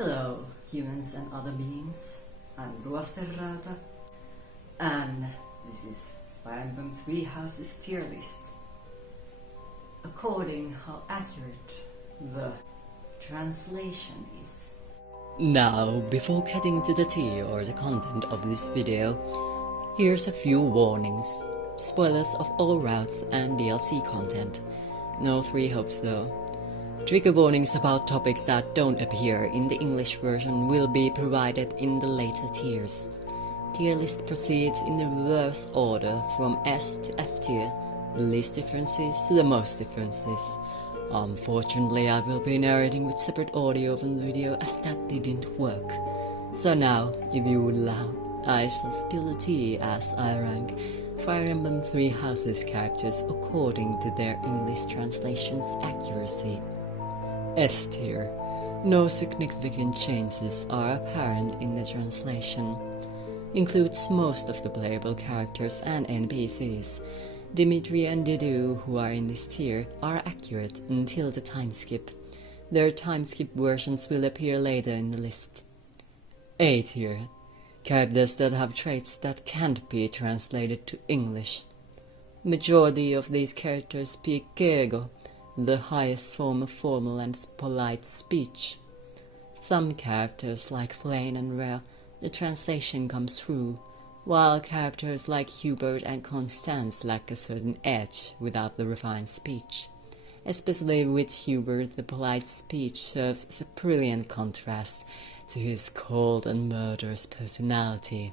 Hello, humans and other beings. I'm Ruosterrata, and this is Fire Emblem Three Houses tier list, according how accurate the translation is. Now, before getting to the tea or the content of this video, here's a few warnings. Spoilers of all routes and DLC content. No three hopes though. Trigger warnings about topics that don't appear in the English version will be provided in the later tiers. Tier list proceeds in the reverse order from S to F tier, the least differences to the most differences. Unfortunately, I will be narrating with separate audio from the video as that didn't work. So now, if you would allow, I shall spill the tea as I rank Fire Emblem Three Houses characters according to their English translation's accuracy. S tier. No significant changes are apparent in the translation. Includes most of the playable characters and NPCs. Dimitri and Dido, who are in this tier, are accurate until the time skip. Their time skip versions will appear later in the list. A tier. Characters that have traits that can't be translated to English. Majority of these characters speak Keego, the highest form of formal and polite speech. Some characters like Flame and Rare, the translation comes through, while characters like Hubert and Constance lack a certain edge without the refined speech. Especially with Hubert, the polite speech serves as a brilliant contrast to his cold and murderous personality.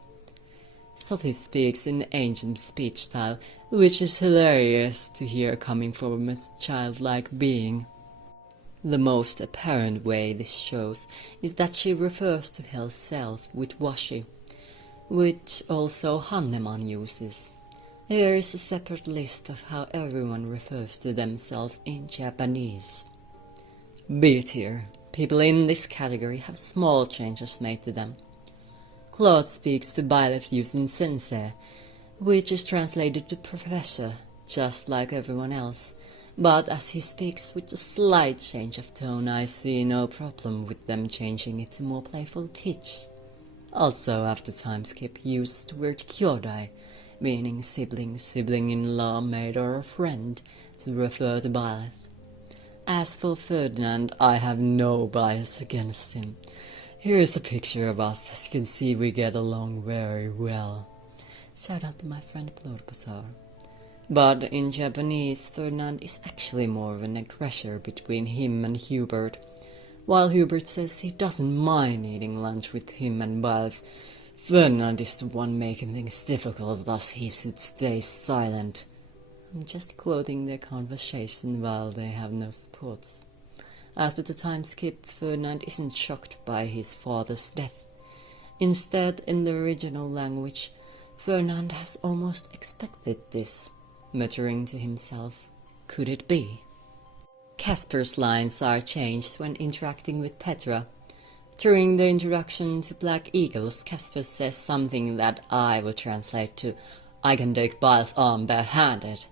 Sophie speaks in ancient speech style, which is hilarious to hear coming from a childlike being. The most apparent way this shows is that she refers to herself with washi, which also Hanneman uses. Here is a separate list of how everyone refers to themselves in Japanese. B tier. People in this category have small changes made to them. Claude speaks to Byleth using sensei, which is translated to professor, just like everyone else. But as he speaks with a slight change of tone, I see no problem with them changing it to more playful teach. Also, after time skip, he uses the word kyodai, meaning sibling, sibling-in-law, mate, or a friend, to refer to Byleth. As for Ferdinand, I have no bias against him. Here is a picture of us. As you can see, we get along very well. Shout out to my friend Plurpasar. But in Japanese, Ferdinand is actually more of an aggressor between him and Hubert. While Hubert says he doesn't mind eating lunch with him and Byleth, Ferdinand is the one making things difficult, thus he should stay silent. I'm just quoting their conversation while they have no supports. After the time skip, Ferdinand isn't shocked by his father's death. Instead, in the original language, Ferdinand has almost expected this, muttering to himself, could it be? Casper's lines are changed when interacting with Petra. During the introduction to Black Eagles, Casper says something that I will translate to, I can take Byleth's arm barehanded,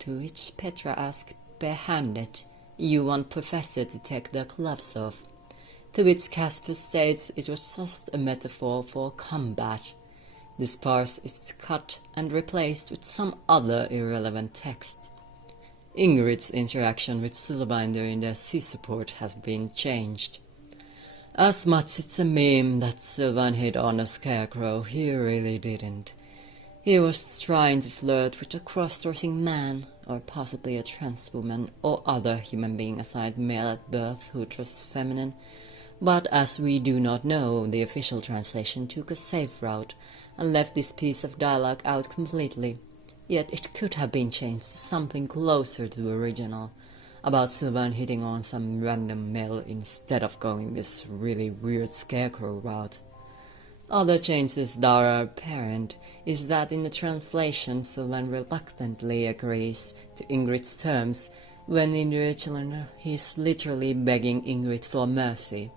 to which Petra asks, barehanded? You want Professor to take the gloves off, to which Casper states it was just a metaphor for combat. This part is cut and replaced with some other irrelevant text. Ingrid's interaction with Silverbinder in the C support has been changed. As much it's a meme that Sylvan hit on a scarecrow, he really didn't. He was trying to flirt with a cross-dressing man, or possibly a trans woman, or other human being aside male at birth who dresses feminine, but as we do not know, the official translation took a safe route and left this piece of dialogue out completely, yet it could have been changed to something closer to the original, about Sylvan hitting on some random male instead of going this really weird scarecrow route. Other changes that are apparent is that in the translation Sylvan reluctantly agrees to Ingrid's terms, when in the original he is literally begging Ingrid for mercy,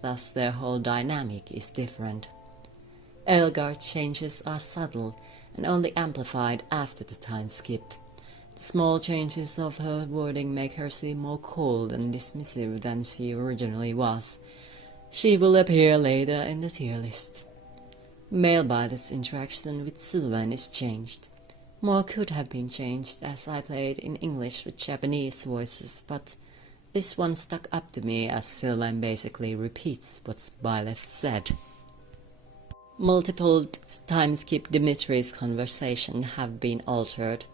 thus their whole dynamic is different. Elgar's changes are subtle and only amplified after the time skip. The small changes of her wording make her seem more cold and dismissive than she originally was. She will appear later in the tier list. Male Byleth's interaction with Sylvain is changed. More could have been changed as I played in English with Japanese voices, but this one stuck up to me as Sylvain basically repeats what Byleth said. Multiple time-skip Dimitri's conversation have been altered.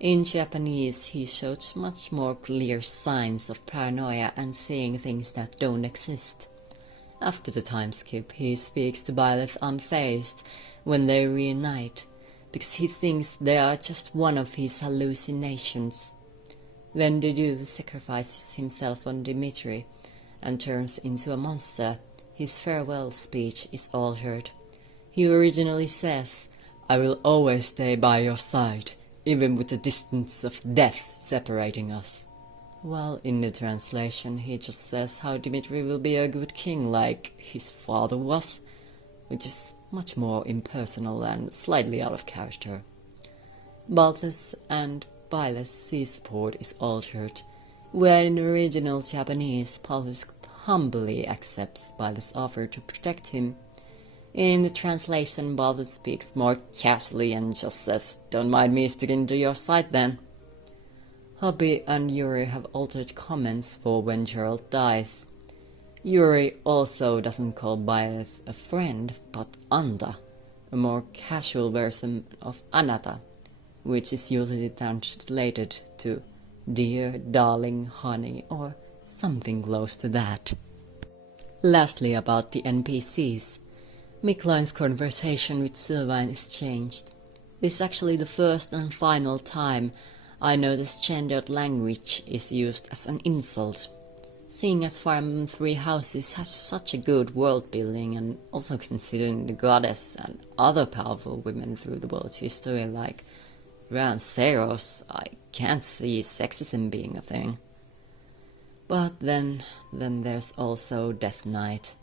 In Japanese, he shows much more clear signs of paranoia and seeing things that don't exist. After the time skip, he speaks to Byleth unfazed when they reunite, because he thinks they are just one of his hallucinations. When Dedue sacrifices himself on Dimitri and turns into a monster, his farewell speech is altered. He originally says, "I will always stay by your side, even with the distance of death separating us." While in the translation he just says how Dimitri will be a good king like his father was, which is much more impersonal and slightly out of character. Balthus and Byleth's sea support is altered, where in the original Japanese Balthus humbly accepts Byleth's offer to protect him. In the translation, Balthus speaks more casually and just says, "Don't mind me sticking to your side then." Hobby and Yuri have altered comments for when Gerald dies. Yuri also doesn't call Byleth a friend, but Anta, a more casual version of Anata, which is usually translated to dear, darling, honey, or something close to that. Lastly, about the NPCs. Mikline's conversation with Sylvain is changed. This is actually the first and final time I noticed gendered language is used as an insult. Seeing as Fire Emblem Three Houses has such a good world building, and also considering the goddess and other powerful women through the world's history like Ran Seros, I can't see sexism being a thing. But then there's also Death Knight.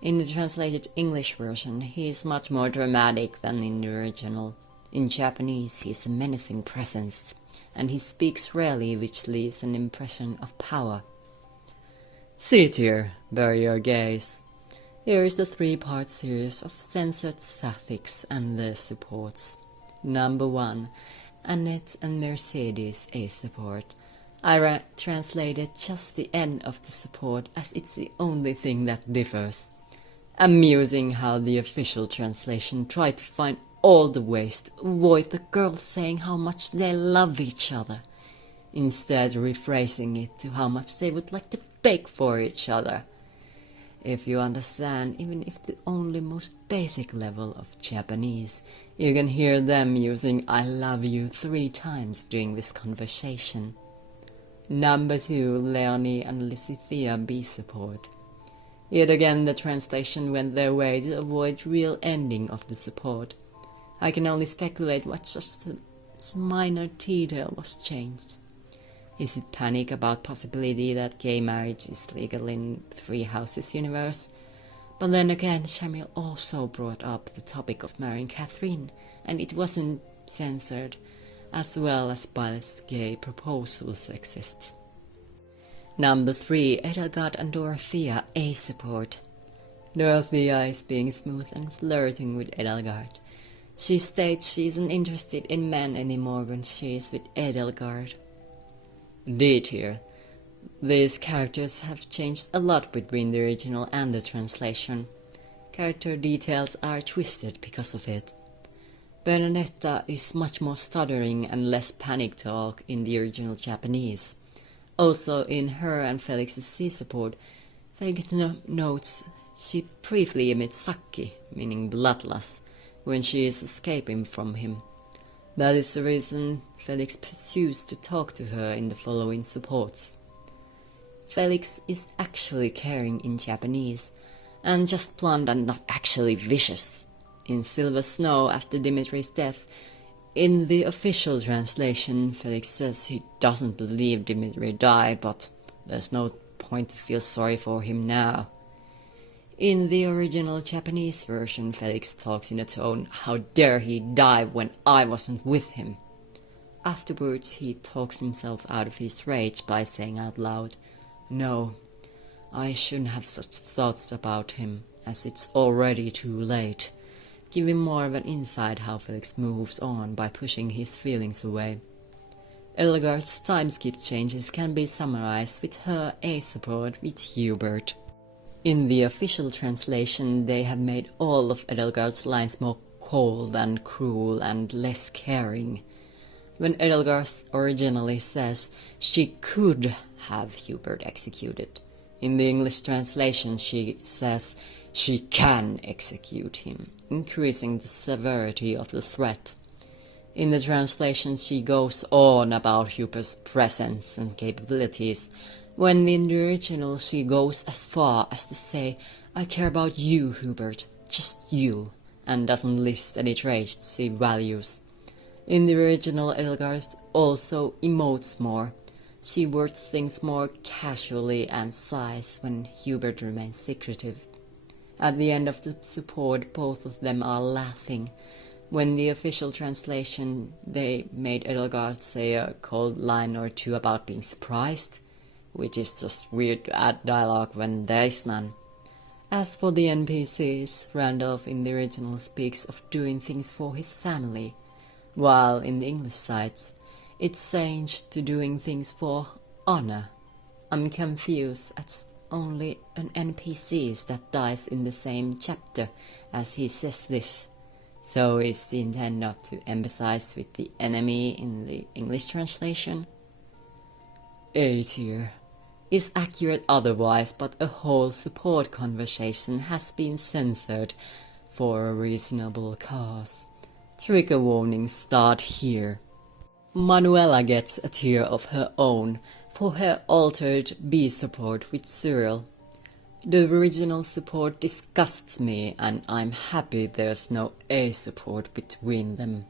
In the translated English version, he is much more dramatic than in the original. In Japanese, he is a menacing presence, and he speaks rarely, which leaves an impression of power. C tier, bury your gaze. Here is a 3-part series of censored Sathics and their supports. Number 1, Annette and Mercedes A support. I translated just the end of the support as it's the only thing that differs. Amusing how the official translation tried to find all the ways to avoid the girls saying how much they love each other, instead rephrasing it to how much they would like to beg for each other. If you understand even if the only most basic level of Japanese, you can hear them using "I love you" 3 times during this conversation. Number 2, Leonie and Lysithea B support. Yet again the translation went their way to avoid real ending of the support. I can only speculate what just a minor detail was changed. Is it panic about possibility that gay marriage is legal in Three Houses universe? But then again, Samuel also brought up the topic of marrying Catherine, and it wasn't censored, as well as Byleth's gay proposals exist. Number 3, Edelgard and Dorothea A support. Dorothea is being smooth and flirting with Edelgard. She states she isn't interested in men anymore when she is with Edelgard. D tier. These characters have changed a lot between the original and the translation. Character details are twisted because of it. Bernadetta is much more stuttering and less panic talk in the original Japanese. Also, in her and Felix's C support, Felix notes she briefly emits Saki, meaning bloodlust, when she is escaping from him. That is the reason Felix pursues to talk to her in the following supports. Felix is actually caring in Japanese, and just blunt and not actually vicious. In Silver Snow, after Dimitri's death, in the official translation, Felix says he doesn't believe Dimitri died, but there's no point to feel sorry for him now. In the original Japanese version, Felix talks in a tone, "How dare he die when I wasn't with him?" Afterwards, he talks himself out of his rage by saying out loud, "No, I shouldn't have such thoughts about him, as it's already too late. Give him more of an insight how Felix moves on by pushing his feelings away. Edelgard's timeskip changes can be summarized with her A support with Hubert. In the official translation, they have made all of Edelgard's lines more cold and cruel and less caring. When Edelgard originally says she could have Hubert executed, in the English translation she says she can execute him, increasing the severity of the threat. In the translation she goes on about Hubert's presence and capabilities, when in the original she goes as far as to say, I care about you, Hubert, just you, and doesn't list any traits she values. In the original, Edelgard also emotes more. She words things more casually and sighs when Hubert remains secretive. At the end of the support, both of them are laughing. When the official translation, they made Edelgard say a cold line or two about being surprised, which is just weird to add dialogue when there is none. As for the NPCs, Randolph in the original speaks of doing things for his family, while in the English sites, it's changed to doing things for honor. I'm confused as only an NPC that dies in the same chapter as he says this. So is the intent not to emphasize with the enemy in the English translation? A tier is accurate otherwise, but a whole support conversation has been censored for a reasonable cause. Trigger warnings start here. Manuela gets a tier of her own for her altered B support with Cyril. The original support disgusts me, and I'm happy there's no A support between them.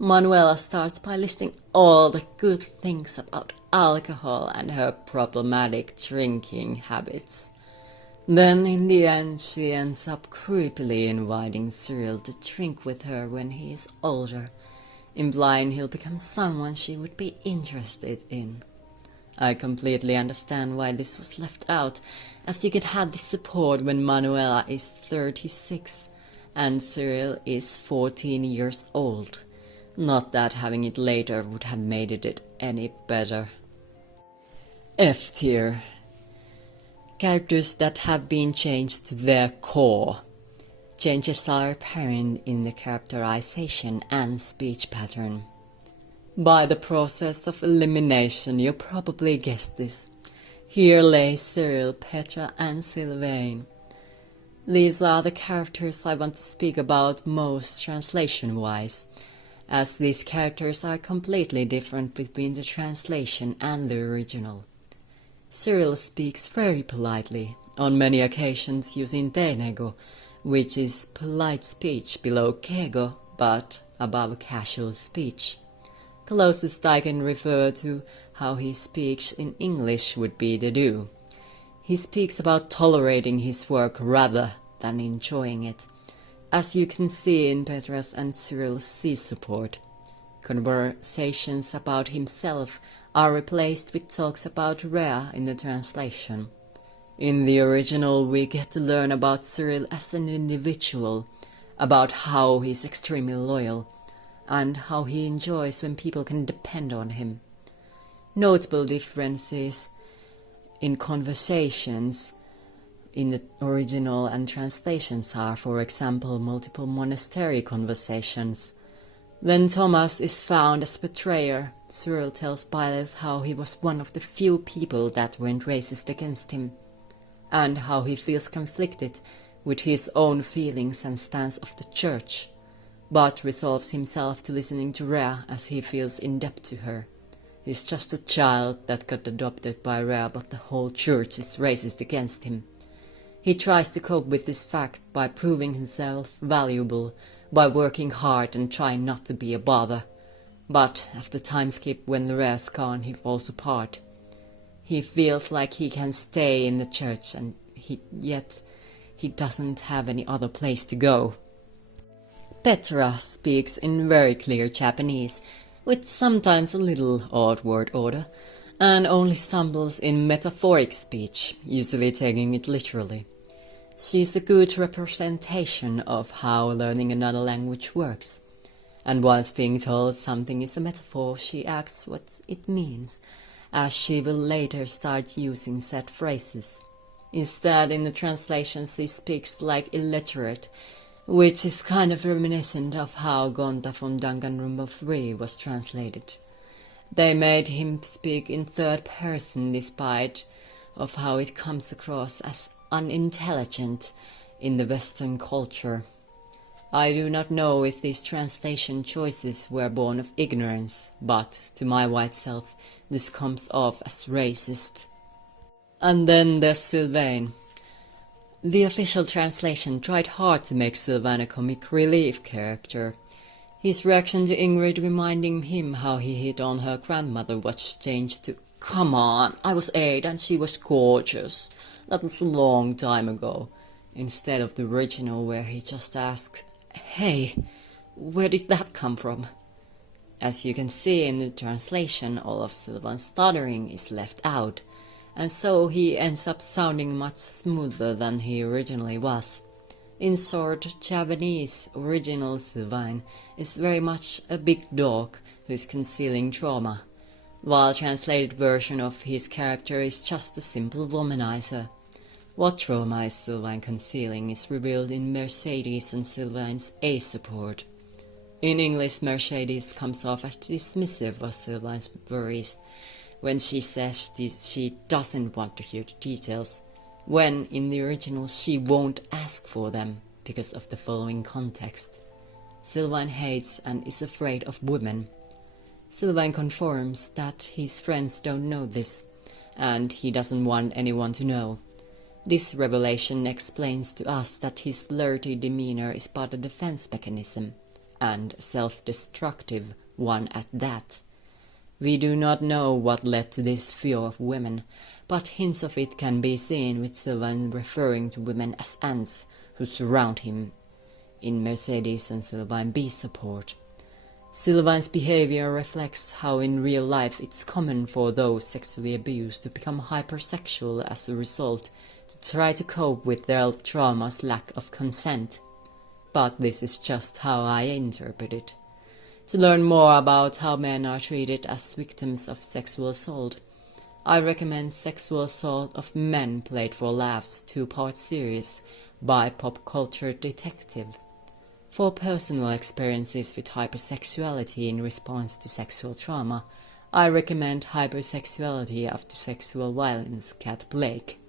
Manuela starts by listing all the good things about alcohol and her problematic drinking habits. Then in the end she ends up creepily inviting Cyril to drink with her when he is older, implying he'll become someone she would be interested in. I completely understand why this was left out, as you could have this support when Manuela is 36 and Cyril is 14 years old. Not that having it later would have made it any better. F tier. Characters that have been changed to their core. Changes are apparent in the characterization and speech pattern. By the process of elimination, you probably guessed this. Here lay Cyril, Petra and Sylvain. These are the characters I want to speak about most translation-wise, as these characters are completely different between the translation and the original. Cyril speaks very politely, on many occasions using Tenego, which is polite speech below Kego, but above casual speech. Closest I can refer to how he speaks in English would be the do. He speaks about tolerating his work rather than enjoying it, as you can see in Petra's and Cyril's C support. Conversations about himself are replaced with talks about Rhea in the translation. In the original, we get to learn about Cyril as an individual, about how he's extremely loyal, and how he enjoys when people can depend on him. Notable differences in conversations in the original and translations are, for example, multiple monastery conversations. When Thomas is found as betrayer, Cyril tells Byleth how he was one of the few people that weren't racist against him, and how he feels conflicted with his own feelings and stance of the church, but resolves himself to listening to Rhea as he feels in debt to her. He's just a child that got adopted by Rhea, but the whole church is racist against him. He tries to cope with this fact by proving himself valuable, by working hard and trying not to be a bother. But after time skip, when the Rhea's gone, he falls apart. He feels like he can stay in the church, and yet he doesn't have any other place to go. Petra speaks in very clear Japanese, with sometimes a little odd word order, and only stumbles in metaphoric speech, usually taking it literally. She is a good representation of how learning another language works, and once being told something is a metaphor, she asks what it means, as she will later start using said phrases. Instead, in the translation, she speaks like illiterate, which is kind of reminiscent of how Gonta from Danganronpa 3 was translated. They made him speak in third person despite of how it comes across as unintelligent in the Western culture. I do not know if these translation choices were born of ignorance, but to my white self this comes off as racist. And then there's Sylvain. The official translation tried hard to make Sylvain a comic relief character. His reaction to Ingrid reminding him how he hit on her grandmother was changed to, "Come on, I was 8 and she was gorgeous. That was a long time ago," instead of the original where he just asks, "Hey, where did that come from?" As you can see in the translation, all of Sylvain's stuttering is left out, and so he ends up sounding much smoother than he originally was. In short, Japanese original Sylvain is very much a big dog who is concealing trauma, while translated version of his character is just a simple womanizer. What trauma is Sylvain concealing is revealed in Mercedes and Sylvain's A support. In English, Mercedes comes off as dismissive of Sylvain's worries when she says she doesn't want to hear the details, when in the original she won't ask for them because of the following context. Sylvain hates and is afraid of women. Sylvain confirms that his friends don't know this, and he doesn't want anyone to know. This revelation explains to us that his flirty demeanor is but a defense mechanism, and a self-destructive one at that. We do not know what led to this fear of women, but hints of it can be seen with Sylvain referring to women as ants who surround him in Mercedes and Sylvain B support. Sylvain's behavior reflects how in real life it's common for those sexually abused to become hypersexual as a result to try to cope with their trauma's lack of consent. But this is just how I interpret it. To learn more about how men are treated as victims of sexual assault, I recommend Sexual Assault of Men Played for Laughs 2-part series by Pop Culture Detective. For personal experiences with hypersexuality in response to sexual trauma, I recommend Hypersexuality After Sexual Violence, Kat Blake.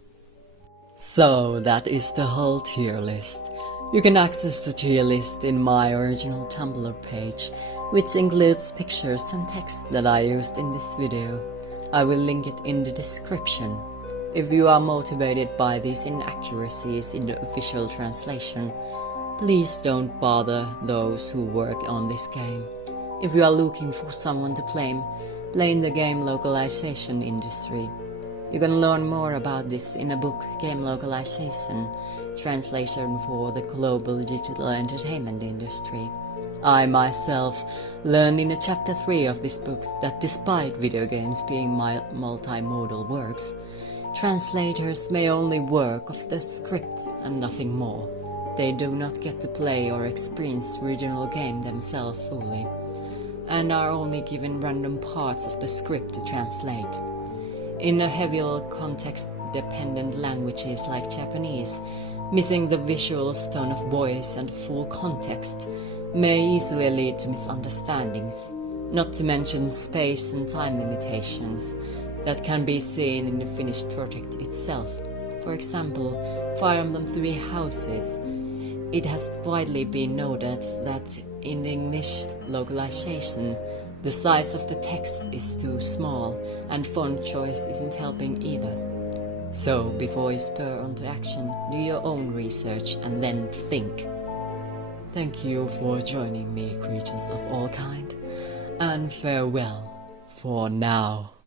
So that is the whole tier list. You can access the tier list in my original Tumblr page, which includes pictures and text that I used in this video. I will link it in the description. If you are motivated by these inaccuracies in the official translation, please don't bother those who work on this game. If you are looking for someone to blame, blame the game localization industry. You can learn more about this in a book, Game Localization, Translation for the Global Digital Entertainment Industry. I myself learned in chapter 3 of this book that despite video games being multimodal works, translators may only work off the script and nothing more. They do not get to play or experience the original game themselves fully, and are only given random parts of the script to translate. In a heavily context-dependent languages like Japanese, missing the visual tone of voice and full context may easily lead to misunderstandings, not to mention space and time limitations that can be seen in the finished project itself. For example, Fire Emblem 3 Houses. It has widely been noted that in the English localization, the size of the text is too small and font choice isn't helping either. So, before you spur onto action, do your own research and then think. Thank you for joining me, creatures of all kind, and farewell for now.